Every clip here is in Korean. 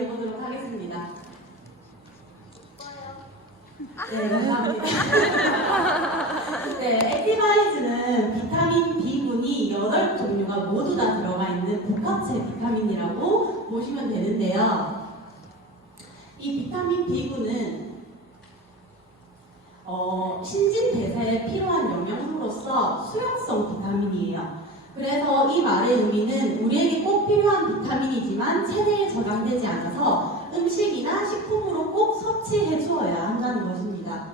해보도록 하겠습니다. 네, 감사합니다. 네, 액티바이즈는 비타민 B군이 8종류가 모두 다 들어가 있는 복합체 비타민이라고 보시면 되는데요. 이 비타민 B군은 신진대사에 필요한 영양소로서 수용성 비타민이에요. 그래서 이 말의 의미는 우리에게 꼭 필요한 비타민이지만 체내에 저장되지 않아서 음식이나 식품으로 꼭 섭취해 주어야 한다는 것입니다.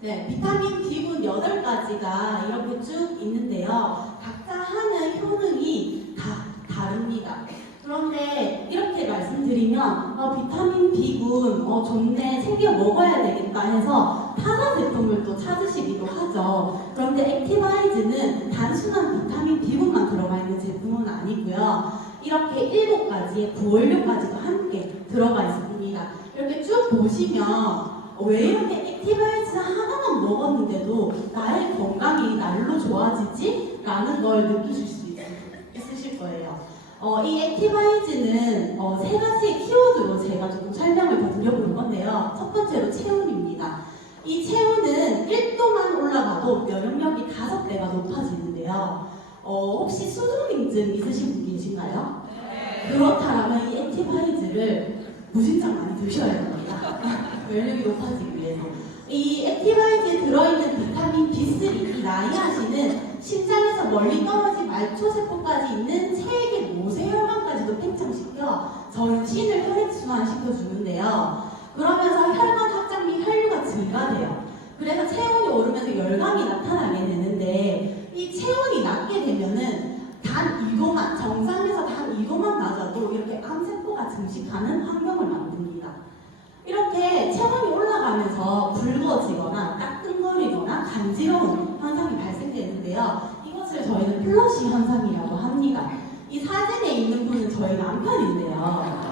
네, 비타민 B군 8가지가 이렇게 쭉 있는데요. 각자 하는 효능이 다 다릅니다. 그런데 이렇게 말씀드리면 비타민 B군 좋네, 챙겨 먹어야 되겠다 해서 타사 제품을 또 찾으시기도 하죠. 그런데 액티바이즈는 단순한 비타민 B군만 들어가 있는 제품은 아니고요. 이렇게 7가지의 부원료까지도 함께 들어가 있습니다. 이렇게 쭉 보시면 왜 이렇게 액티바이즈 하나만 먹었는데도 나의 건강이 날로 좋아지지? 라는 걸 느끼실 수 있으실 거예요. 이 액티바이즈는 3가지의 키워드로 제가 조금 설명을 더 드려볼 건데요. 첫 번째로 체온입니다. 이 체온은 1도만 올라가도 면역력이 5배가 높아지는데요. 혹시 수족냉증 있으신 분 계신가요? 네. 그렇다면 이 액티바이즈를 무진장 많이 드셔야 됩니다. 면역력이 높아지기 위해서. 이 액티바이즈에 들어있는 비타민 B3, 이 나이아신은 심장에서 멀리 떨어진 말초세포까지 있는 체액의 모세혈관까지도 팽창시켜 전신을 혈액순환시켜주는데요. 그러면서 혈관 확장 및 혈류가 증가돼요. 그래서 체온이 오르면서 열감이 나타나게 되는데 이 체온이 낮게 되면은 단 2도만, 정상에서 단 2도만 낮아도 이렇게 암세포가 증식하는 환경을 만듭니다. 이렇게 체온이 올라가면서 붉어지거나 따끔거리거나 간지러운 현상이 발생되는데요. 이것을 저희는 플러시 현상이라고 합니다. 이 사진에 있는 분은 저희 남편인데요.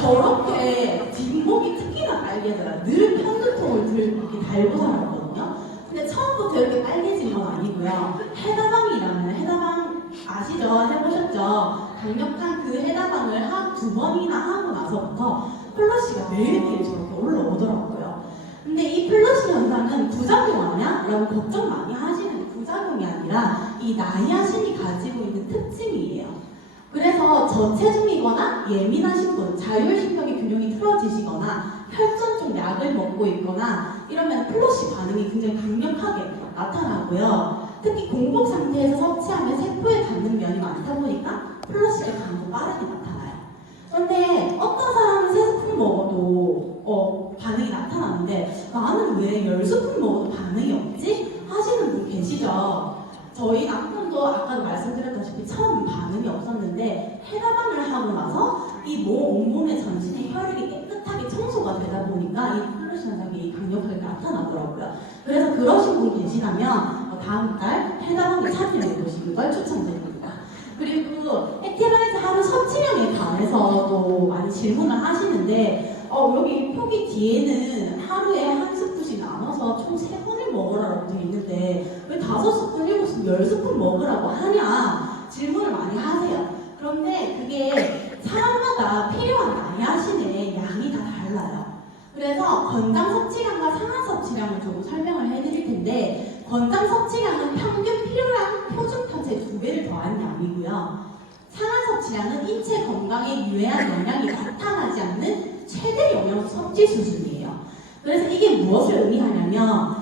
저렇게 뒷목이 특히나 빨개져요. 늘 편두통을 이렇게 달고 살았거든요. 근데 처음부터 이렇게 빨개진 건 아니고요. 헤다방이라는, 헤다방 아시죠? 해보셨죠? 강력한 그 헤다방을 한 2번이나 하고 나서부터 플러시가 매일매일 저렇게 올라오더라고요. 근데 이 플러시 현상은 부작용 아니야? 라고 걱정 많이 하시는데 부작용이 아니라 이 나이아신이 가지고 있는 특징이에요. 그래서 저체중이거나 예민하신 분, 자율신경의 균형이 틀어지시거나 혈전 쪽 약을 먹고 있거나 이러면 플러시 반응이 굉장히 강력하게 나타나고요. 특히 공복 상태에서 섭취하면 세포에 닿는 면이 많다 보니까 플러시가 강도 빠르게 나타나요. 그런데 어떤 사람은 3스푼 먹어도 반응이 나타나는데 나는 왜 10스푼 먹어도 반응이 없지? 하시는 분 계시죠? 저희 남편도 아까도 말씀드렸다시피 처음 반응이 없었는데 헤라방을 하고 나서 이 온몸의 전신의 혈액이 깨끗하게 청소가 되다 보니까 이 플러시 현상이 강력하게 나타나더라고요. 그래서 그러신 분 계시다면 다음 달 헤라방을 찾으러 보시는 걸 추천드립니다. 그리고 액티바이즈 하루 섭취량에 관해서도 많이 질문을 하시는데 여기 표기 뒤에는 하루에 한 스푼씩 나눠서 총 3번을 먹으라고 되어 있는데 왜 5스푼, 7스푼, 10스푼 먹으라고 하냐 질문을 많이 하세요. 그런데 그게 사람마다 필요한 나이아신의 양이 다 달라요. 그래서 권장 섭취량과 상한 섭취량을 조금 설명을 해드릴 텐데 권장 섭취량은 평균 필요량 표준 편차의 2배를 더한 양이고요. 상한 섭취량은 인체 건강에 유해한 영향이 나타나지 않는 최대 영양소 섭취 수준이에요. 그래서 이게 무엇을 의미하냐면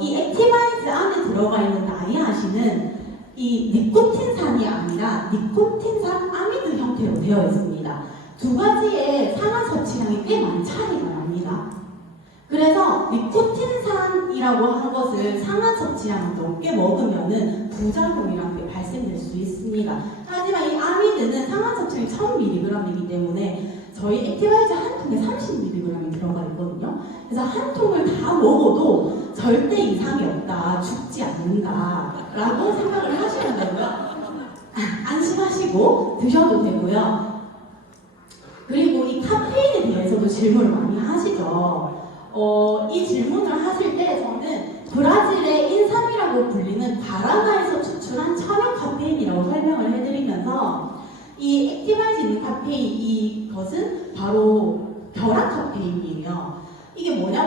이 액티바이즈 안에 들어가 있는 나이아신은 이 니코틴산이 아니라 니코틴산 아미드 형태로 되어 있습니다. 2가지의 상한 섭취량이 꽤 많이 차이가 납니다. 그래서 니코틴산이라고 한 것을 상한 섭취량을 넘게 먹으면은 부작용이라는 게 발생될 수 있습니다. 하지만 이 아미드는 상한 섭취량이 1000mg이기 때문에 저희 액티바이즈 한 통에 30mg이 들어가 있거든요. 그래서 한 통을 다 먹어도 절대 이상이 없다, 죽지 않는다 라고 생각을 하시면 되고요. 안심하시고 드셔도 되고요. 그리고 이 카페인에 대해서도 질문을 많이 하시죠. 이 질문을 하실 때 저는 브라질의 인삼이라고 불리는 바라나에서 추출한 천연 카페인이라고 설명을 해드리면서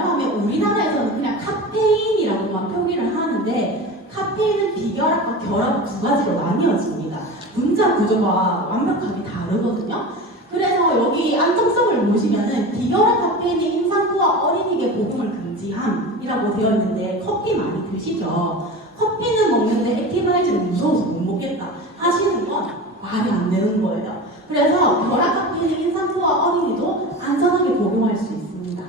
하면 우리나라에서는 그냥 카페인이라고만 표기를 하는데 카페인은 비결합과 결합 두 가지로 나뉘어집니다. 문자 구조가 완벽하게 다르거든요. 그래서 여기 안정성을 보시면은 비결합 카페인의 임산부와 어린이에게 복용을 금지함이라고 되어 있는데 커피 많이 드시죠? 커피는 먹는데 액티바이즈를 무서워서 못 먹겠다 하시는 건 말이 안 되는 거예요. 그래서 결합 카페인의 임산부와 어린이도 안전하게 복용할 수 있습니다.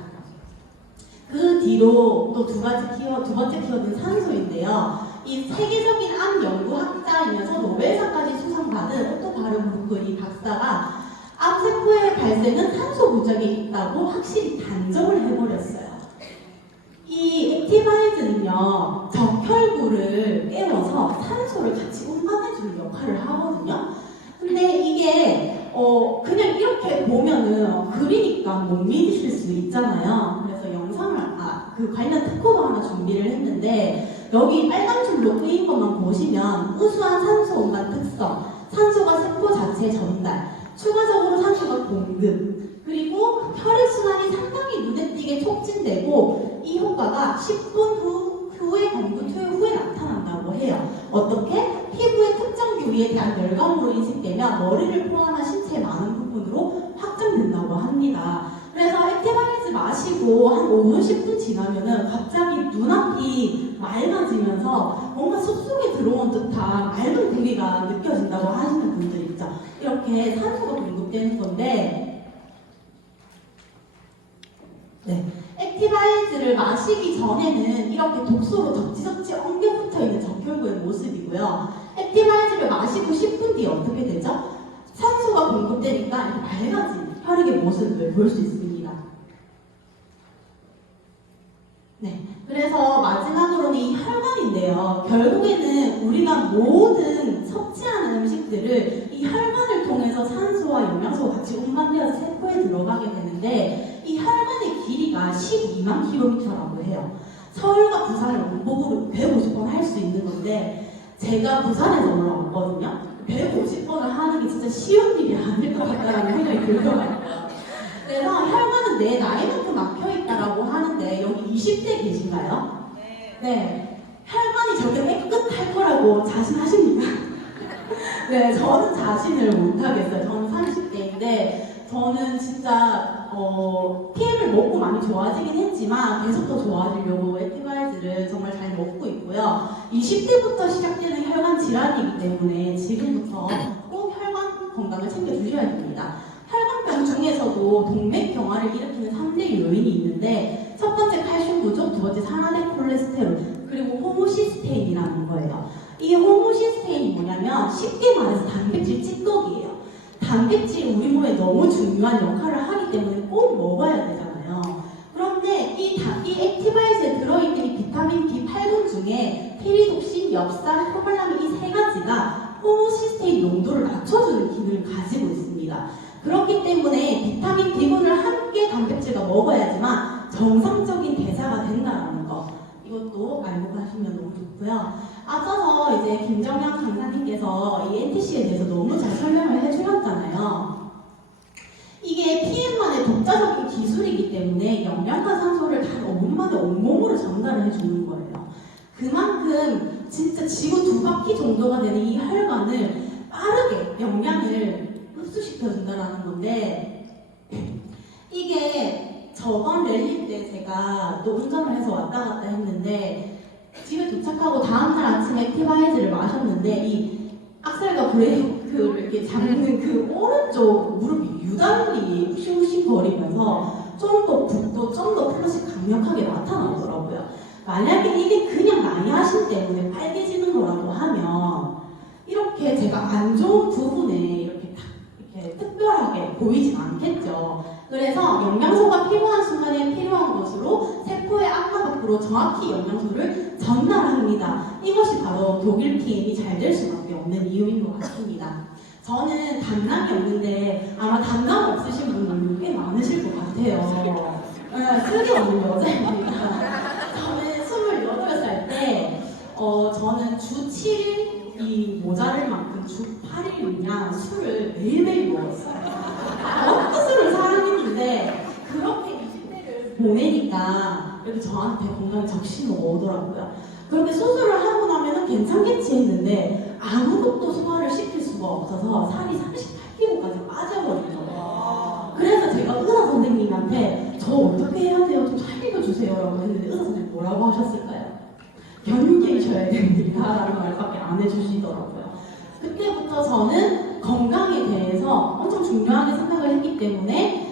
그 뒤로 또 두 번째 키워드는 산소인데요. 이 세계적인 암 연구학자이면서 노벨상까지 수상받은 오토 바른부르크 이 박사가 암세포의 발생은 산소 부족에 있다고 확실히 단정을 해버렸어요. 이 액티바이즈는요, 적혈구를 깨워서 산소를 같이 운반해주는 역할을 하거든요. 근데 이게 그냥 이렇게 보면은 글이니까 못 믿으실 수 있잖아요. 그래서 영상을 그 관련 특허도 하나 준비를 했는데 여기 빨간 줄로 그린 것만 보시면 우수한 산소 운반 특성, 산소가 세포 자체에 전달, 추가적으로 산소가 공급, 그리고 혈액순환이 상당히 눈에 띄게 촉진되고 이 효과가 10분 후에 공급 투여 후에 나타난다고 해요. 어떻게? 피부의 특정 부위에 대한 열감으로 인식되며 머리를 포함한 신체의 많은 부분으로 확장된다고 합니다. 그래서 액티바이즈 마시고 한 5분, 10분 지나면은 갑자기 눈앞이 맑아지면서 뭔가 숲속에 들어온 듯한 맑은 공기가 느껴진다고 하시는 분들 있죠. 이렇게 산소가 공급되는 건데, 네. 액티바이즈를 마시기 전에는 이렇게 독소로 덕지덕지 엉겨 붙어있는 적혈구의 모습이고요. 액티바이즈를 마시고 10분 뒤에 어떻게 되죠? 산소가 공급되니까 이렇게 맑아진 혈액의 모습을 볼 수 있습니다. 네, 그래서 마지막으로는 이 혈관인데요. 결국에는 우리가 모든 섭취하는 음식들을 이 혈관을 통해서 산소와 영양소가 같이 운반되어서 세포에 들어가게 되는데 이 혈관의 길이가 12만 km라고 해요. 서울과 부산을 왕복으로 150번 할 수 있는 건데 제가 부산에서 올라왔거든요. 150번을 하는 게 진짜 쉬운 일이 아닐 것 같다는 생각이 들더라고요. 그래서 혈관은 내 나이만큼 막혀있다라고 하는데 여기 20대 계신가요? 네. 혈관이 저렇게 깨끗할 거라고 자신하십니까? 네, 저는 자신을 못하겠어요. 저는 30대인데 저는 진짜 PM을 먹고 많이 좋아지긴 했지만 계속 더 좋아지려고 액티바이즈를 정말 잘 먹고 있고요. 20대부터 시작되는 혈관 질환이기 때문에 지금부터 꼭 혈관 건강을 챙겨주셔야 됩니다. 혈관병 중에서도 동맥경화를 일으키는 3대 요인이 있는데 첫 번째 칼슘 부족, 두 번째 산화된 콜레스테롤, 그리고 호모시스테인이라는 거예요. 이 호모시스테인이 뭐냐면 쉽게 말해서 단백질 찌꺼기예요. 단백질이 우리 몸에 너무 중요한 역할을 하기 때문에 꼭 먹어야 되잖아요. 그런데 이 액티바이즈에 들어있는 이 비타민 B8군 중에 피리독신, 엽산, 표발라민 이 세 가지가 호모시스테인 농도를 낮춰주는 기능을 가지고 있습니다. 그렇기 때문에 비타민 B군을 함께 단백질과 먹어야지만 정상적인 대사가 된다는 거, 이것도 알고 가시면 너무 좋고요. 앞서서 이제 김정현 강사님께서 이 NTC에 대해서 너무 잘 설명을 해주셨잖아요. 이게 PM만의 독자적인 기술이기 때문에 영양과 산소를 단 5분 만에 온몸으로 전달을 해주는 거예요. 그만큼 진짜 지구 2바퀴 정도가 되는 이 혈관을 빠르게 영양을 흡수시켜준다는 건데, 이게 저번 랠리 때 제가 또 운전을 해서 왔다 갔다 했는데 집에 도착하고 다음날 아침에 액티바이즈를 마셨는데 이 악셀과 브레이크를 이렇게 잡는 그 오른쪽 무릎이 유달리 푸시푸시 거리면서 좀 더 붓고 좀 더 플러시 강력하게 나타나더라고요. 만약에 이게 그냥 나이하신 때문에 빨개지는 거라고 하면 이렇게 제가 안 좋은 부분에 이렇게 딱 이렇게 특별하게 보이진 않겠죠. 그래서 영양소가 필요한 순간에 필요한 것으로 세포의 안마 밖으로 정확히 영양소를 전달합니다. 이것이 바로 독일 PM이 잘 될 수밖에 없는 이유인 것 같습니다. 저는 담남이 없는데 아마 담남 없으신 분은 꽤 많으실 것 같아요. 쓸이 없는 여자입니다. 저는 28살 때 저는 주 7일이 모자랄 만큼 주 8일이냐 술을 매일매일 먹었어요. 술을 사랑했는데 그렇게 20대를 보내 되니까 이렇게 저한테 건강에 적신호가 오더라고요. 그렇게 수술을 하고 나면은 괜찮겠지 했는데 아무것도 소화를 시킬 수가 없어서 살이 38kg까지 빠져버리더라고요. 그래서 제가 의사 선생님한테 저 어떻게 해야 돼요? 좀 살려주세요 라고 했는데 의사 선생님 뭐라고 하셨을까요? 견디셔야 됩니다 라는 말밖에 안 해주시더라고요. 그때부터 저는 건강에 대해서 엄청 중요하게 생각을 했기 때문에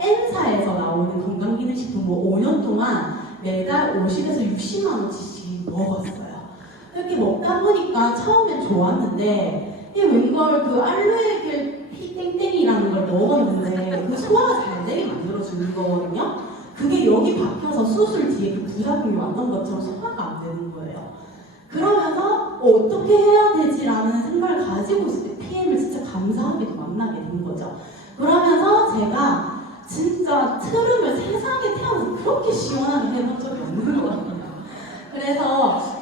N사에서 나오는 건강기능식품을 5년 동안 매달 50에서 60만 원씩 먹었어요. 이렇게 먹다 보니까 처음엔 좋았는데 이 웬걸 그 알로에 피땡땡이라는 걸 먹었는데 그 소화가 잘 되게 만들어주는 거거든요. 그게 여기 박혀서 수술 뒤에 그 부작용이 왔던 것처럼 소화가 안 되는 거예요. 그러면서 어떻게 해야 되지라는 생각을 가지고 있을 때 PM을 진짜 감사하게도 만나게 된 거죠. 그러면서 제가 진짜 트름을 세상에 태어나서 그렇게 시원하게 해본 적이 없는 것 같아요. 그래서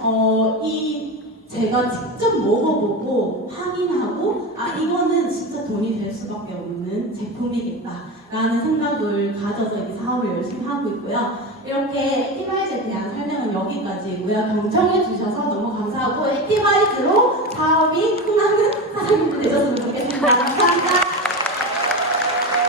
제가 직접 먹어보고 확인하고 아 이거는 진짜 돈이 될 수밖에 없는 제품이겠다라는 생각을 가져서 이 사업을 열심히 하고 있고요. 이렇게 액티바이즈에 대한 설명은 여기까지고요. 경청해 주셔서 너무 감사하고 액티바이즈로 사업이 흥하는 사장님들 되셨으면 좋겠습니다. 감사합니다.